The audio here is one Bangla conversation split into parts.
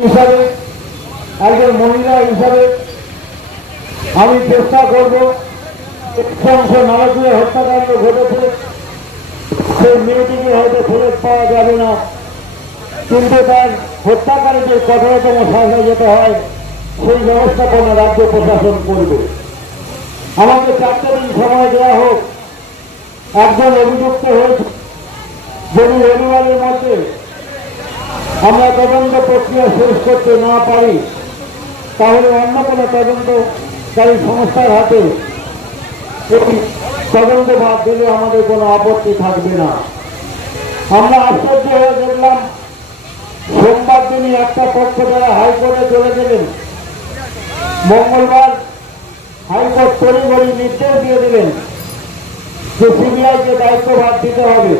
হিসাবে একজন মহিলা হিসাবে আমি চেষ্টা করব নারকীয় হত্যাকাণ্ড ঘটেছে, সেই মেয়েটিকে হয়তো ফেরত পাওয়া যাবে না, কিন্তু তার হত্যাকারীদের কঠোরতম শাস্তি যেতে হয় সেই ব্যবস্থাপনা রাজ্য প্রশাসন করবে। আমাকে 4 দিন সময় দেওয়া হোক। একজন অভিযুক্ত হয়েছে, যদি রবিবারের মধ্যে আমরা তদন্ত প্রক্রিয়া শেষ করতে না পারি তাহলে অন্য কোনো তদন্তকারী সংস্থার হাতে এই তদন্ত ভাগ দিলে আমাদের কোনো আপত্তি থাকবে না। আমরা আশ্চর্য হয়ে দেখলাম সোমবার দিনই একটা পক্ষ যারা হাইকোর্টে চলে গেলেন, মঙ্গলবার হাইকোর্ট তড়িঘড়ি নির্দেশ দিয়ে দিলেন যে সিবিআইকে দায়িত্বভার দিতে হবে।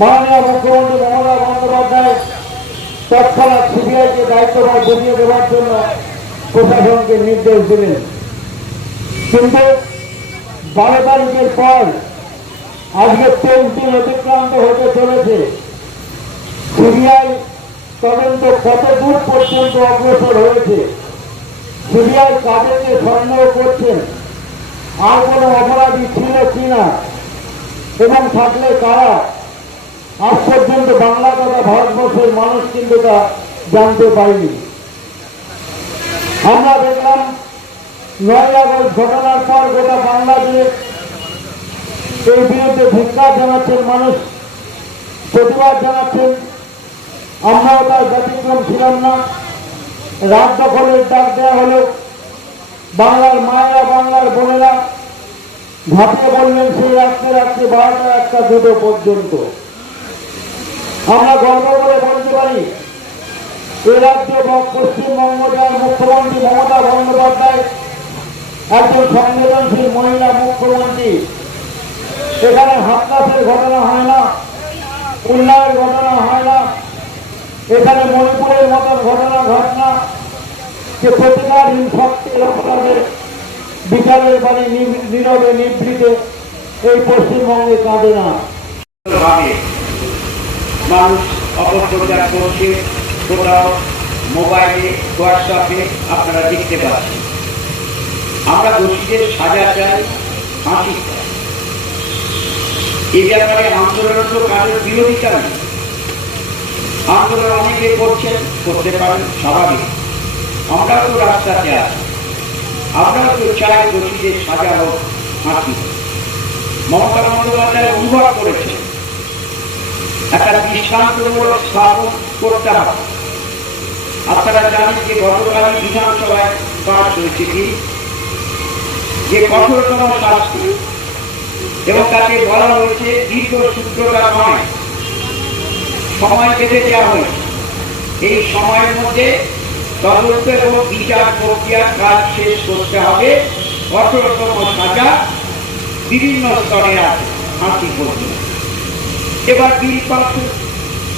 মাননীয় মুখ্যমন্ত্রী মমতা বন্দ্যোপাধ্যায় তৎক্ষণাৎ সিবিআইকে দায়িত্বভার বুঝিয়ে দেওয়ার জন্য প্রশাসনকে নির্দেশ দিলেন। কিন্তু 12 তারিখের পর আজকে 23 দিন অতিক্রান্ত হতে চলেছে। সিবিআই তদন্ত কত দূর পর্যন্ত অগ্রসর হয়েছে, সিবিআই কাদেরকে সন্দেহ করছেন, আর কোনো অপরাধী ছিল কিনা এবং থাকলে কারা, আজ পর্যন্ত বাংলা তথা ভারতবর্ষের মানুষ কিন্তু তা জানতে পারেনি। আমরা দেখলাম 9 আগস্ট ঘটনার পর গোটা বাংলাদেশে এই বিরুদ্ধে ধিক্কার জানাচ্ছেন মানুষ, প্রতিবাদ জানাচ্ছেন। আমরাও তার ব্যতিক্রম ছিলাম না। রাত দখলের ডাক দেওয়া হলো, বাংলার মায়েরা বাংলার বোনেরা ঝাঁপিয়ে বললেন সেই রাত্রে 12টা 1টা 2টো পর্যন্ত। আমরা গর্ব করে বলতে পারি এ রাজ্য পশ্চিমবঙ্গ যার মুখ্যমন্ত্রী মমতা বন্দ্যোপাধ্যায় একজন সংবেদনশীল মহিলা মুখ্যমন্ত্রী। এখানে হাতলাসের ঘটনা হয় না, উন্নয়নের ঘটনা হয় না, এখানে মণিপুরের মতন ঘটনা ঘটে না যে প্রতিকারহীন শক্তির অপরাধের বিচারের বাড়ি নীরবে নিভৃতে এই পশ্চিমবঙ্গে কাঁদে না। মানুষ অপপ্রচার করছে, কোথাও মোবাইলে হোয়াটসঅ্যাপে আপনারা দেখতে পাচ্ছেন। আমরা দোষীদের সাজা চাই, ফাঁসি চাই। এ ব্যাপারে আন্দোলন তো কারোর বিরোধিতা নেই। আন্দোলন অনেকে করছেন, করতে পারেন, স্বাভাবিক। আমরাও তো রাস্তাতে আছি, আমরাও তো চাই দোষীদের সাজা হোক, ফাঁসি। মমতা বন্দ্যোপাধ্যায় অনুভব করেছেন একটা দৃষ্টান্তমূলক স্থাপন করতে হবে। আপনারা জানেন যে গতকাল বিধানসভায় পাস হয়েছে কি যে কঠোরতম শাস্তি, এবং তাকে বলা হয়েছে দীর্ঘসূত্রতা নয়, সময় বেঁধে দেওয়া হয়েছে। এই সময়ের মধ্যে তদন্ত এবং বিচার প্রক্রিয়ার কাজ শেষ করতে হবে। কঠোরতম সাজা বিভিন্ন স্তরে আছে, ফাঁসি পর্যন্ত। এবার বিল পাস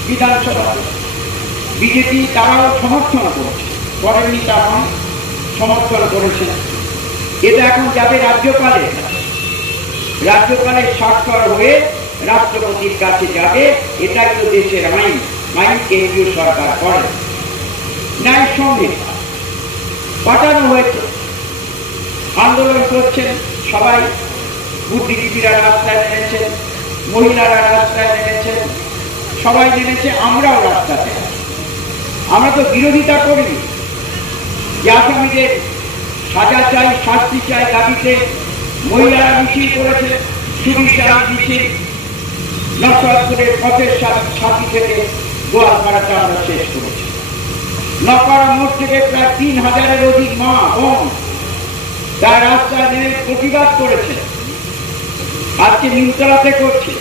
বিধানসভা, বিজেপি তারাও সমর্থন করছে, করেননি তা নয়, সমর্থন করেছেন। এটা এখন যাবে রাজ্যপালের স্বাক্ষর হয়ে রাষ্ট্রপতির কাছে যাবে। এটাই তো দেশের আইন, কেন্দ্রীয় সরকার করে। ন্যায় সঙ্গে পাঠানো হয়েছে, আন্দোলন করছেন সবাই, বুদ্ধিজীবীরা রাস্তায় নেমেছেন, মহিলারা রাস্তায় নেমেছেন, সবাই নেমেছে, আমরাও রাস্তাতে। আমরা তো বিরোধিতা করিনি যে আসামিদের সাজা চাই, শাস্তি চাই দাবিতে মহিলারা মিছিল করেছে, সুবিচার মিছিল নরসিংদীর পথের সাথী থেকে গোয়ালপাড়াটা আমরা শেষ করেছি। নপাড়া মোড় থেকে প্রায় 3000-এর অধিক মা বোন তার রাস্তায় নেমে প্রতিবাদ করেছে। আজকে নিমতলাতে করছে।